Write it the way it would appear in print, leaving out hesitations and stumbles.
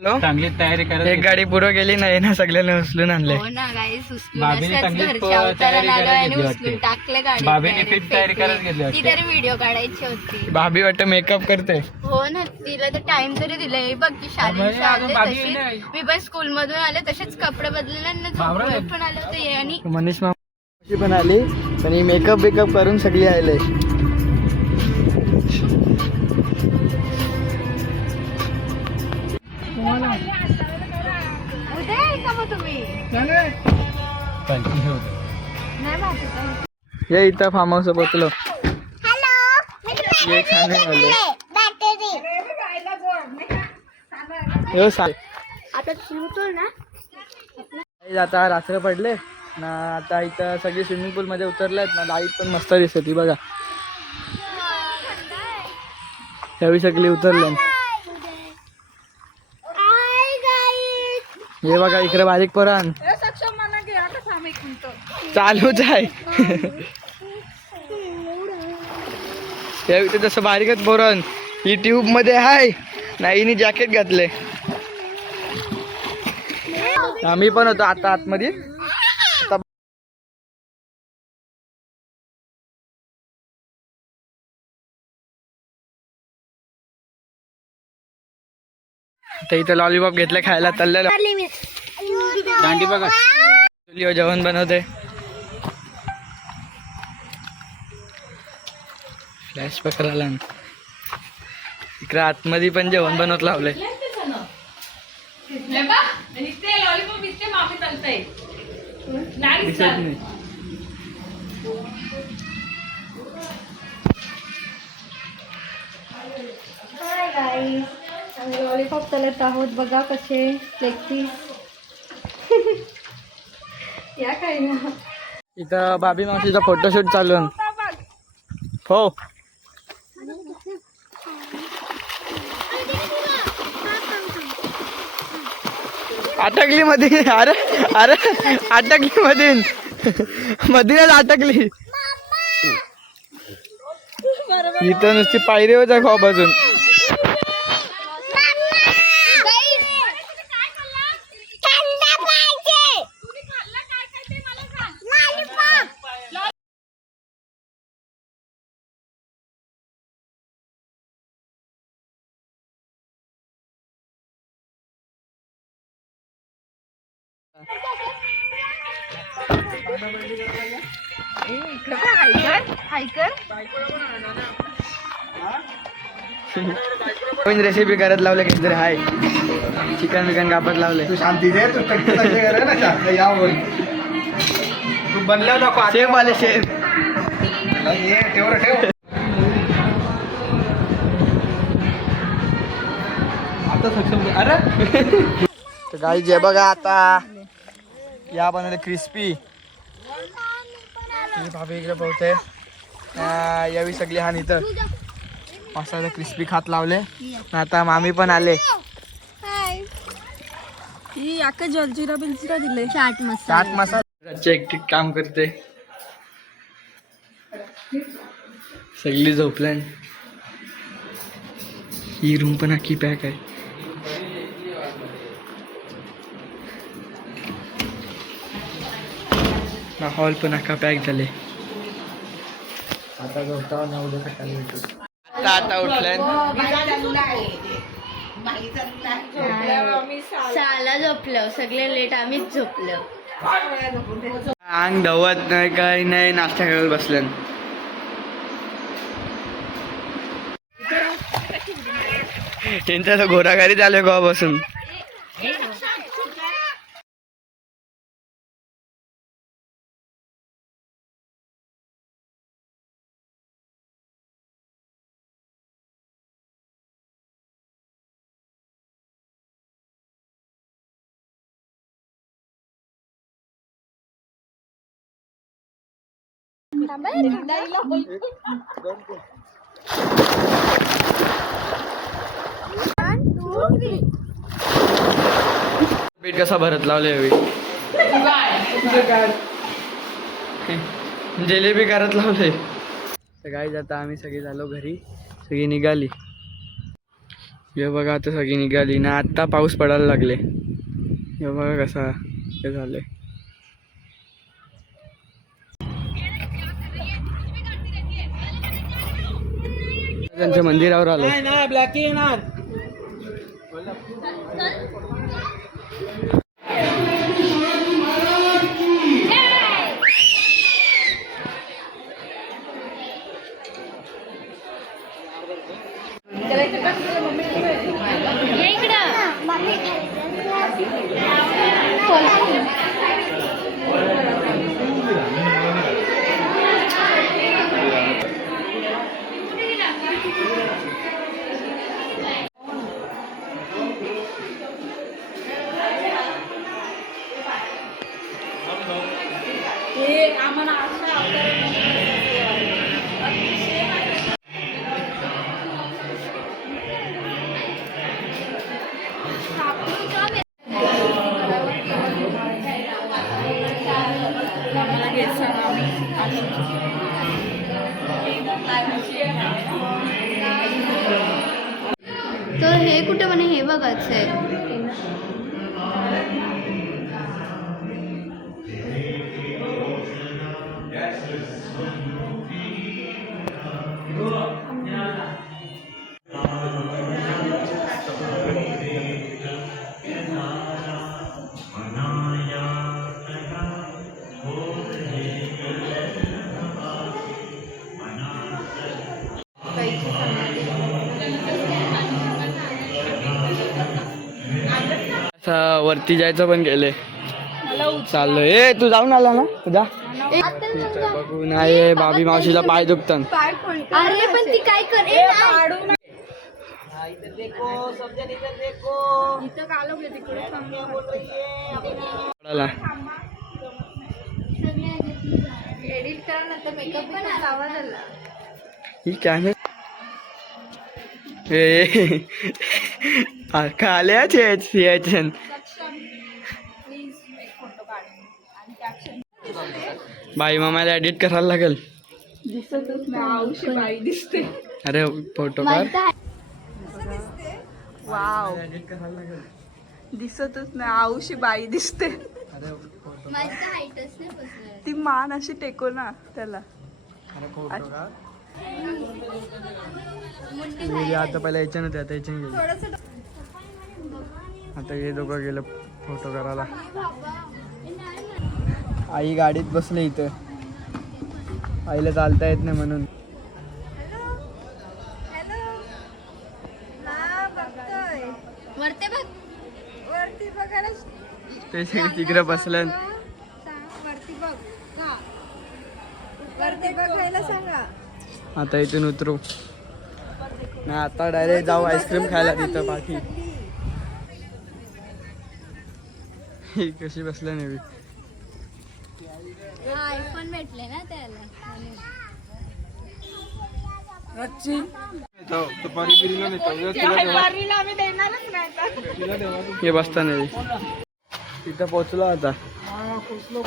चांगली तयारी करत एक गाडी पुढे गेली नाही ना, सगळ्यांना उचलून आणले. हो ना गाईस, उचलून भाभीने अशाच चांगली घरच्या तयारी उताराला आलो करायला आणि घेतली उचलून वाटते. टाकले गाडी. भाभीने fit तयारी करायला घेतली वाटते. ती तरी व्हिडिओ काढायची होती. भाभी वाटतं मेकअप करते. हो ना, तिला तर टाइम तरी दिलाय बघ की शाळेत आले तशीच. मी पण स्कूल मधून आले तसेच कपडे बदलले आणि झोपून आले होते. आणि मनीष मावशी पण आली आणि मेकअप बेकअप करून सगळी आले. उद्या आहे का मग तुम्ही? नाही माहिती. ये इथं फार्म हाऊस पोचलो. ये खाणे आलो. आता सुरू ना. आता रात्र पडले ना, आता इथं सगळी स्विमिंग पूल मध्ये उतरलेत ना. लाईट पण मस्त दिसते ती बघा. त्यावेळी सगळी उतरले. हे बघा इकडे बारीक पोरान चालूच आहे. इथे तसं बारीकच पोरान ही ट्यूब मध्ये आहे नाही, जॅकेट घातले. आम्ही पण होतो आता आतमध्ये. इथं लॉलीपॉप घेतलं खायला चाललेलं. दांडी बघा, जेवण बनवते. फ्लॅश पकडायला इकडे आतमध्ये पण जेवण बनवत लावलंय. दिसत नाही. लॉलीपॉप चालत आहोत बघा कसे लेग या काय ना. इथं भाभी मावशीचा फोटोशूट चालू आहे. हो अटकली मध्ये. अरे अरे अटकली मधीन मधीनच अटकली. इथं नुसती पायरीवर आहे खॉप अजून. रेसिपी करत लावले काहीतरी हाय. चिकन विकन कापत लावले. तू शांती दे, तू कट्टे चालले गेले ना शांत यावर. तू बनला नको शेफ आले शेफ. ये ठेव रे ठेव. आता सक्षम. अरे तर गाई जे बघा आता या बनवले क्रिस्पी. भाभी इकडे पोहते. यावी सगळी हान इथं मसाला क्रिस्पी खात लावले. आता मामी पण आले. जलजिरा बिलजिरा दिले. चाट मसाला एकटीक काम करते. सगळी झोपल्या. ही रूम पण अख्खी पॅक आहे. हॉल पण अख्खा पॅक झाले. आता झोपता ना, उद्या सकाळी भेटू. आता उठलाय. साला झोपलो सगळे लेट, आम्हीच झोपलो. अंग धवत नाही काही नाही, नाश्ता करायला बसल्या. त्यांच्या घोडागाडी चालू गाव बसून. पेट कसा भरत लावले हवी. जिलेबी करत लावले. सकाळी जाता आम्ही सगळी झालो घरी. सगळी निघाली. हे बघा आता सगळी निघाली ना, आता पाऊस पडायला लागले. हे बघा कसा हे झालंय. त्यांच्या मंदिरावर आलो. तर हे कुठे म्हणे हे बघायचं आहे. वरती जायचं पण गेले चाललोय. ए तू जाऊन आला ना तुझा बघू नाही. भाभी मावशीला पाय दुखतात. अरे पण ती काय करेल. एडिट करा ना तर मेकअप पण आवाज आला. ही कॅमेरा आल्या बाई मामाला एडिट करायला लागेल. अरे फोटो काढ. वाव दिसतच नाही. आऊशी बाई दिसते. ती मान अशी टेको ना त्याला. आता पहिला याच्या नव्हते आता याच्या गेले. आता हे दोघं गेलं फोटो करायला. आई गाडीत बसले इथं. आईला चालता येत नाही म्हणून. वरते बघ. वरती बघायला ते सगळे तिकडे बसल्या. वरती बघ का वरती बघायला सांगा. आता इथून उतरू नाही. आता डायरेक्ट जाऊ आईस्क्रीम खायला तिथं पाठी. ही कशी बसल्या नाही. आयफोन भेटले ना त्याला. हे बसता नाही. तिथं पोचलो आता. पोचलो.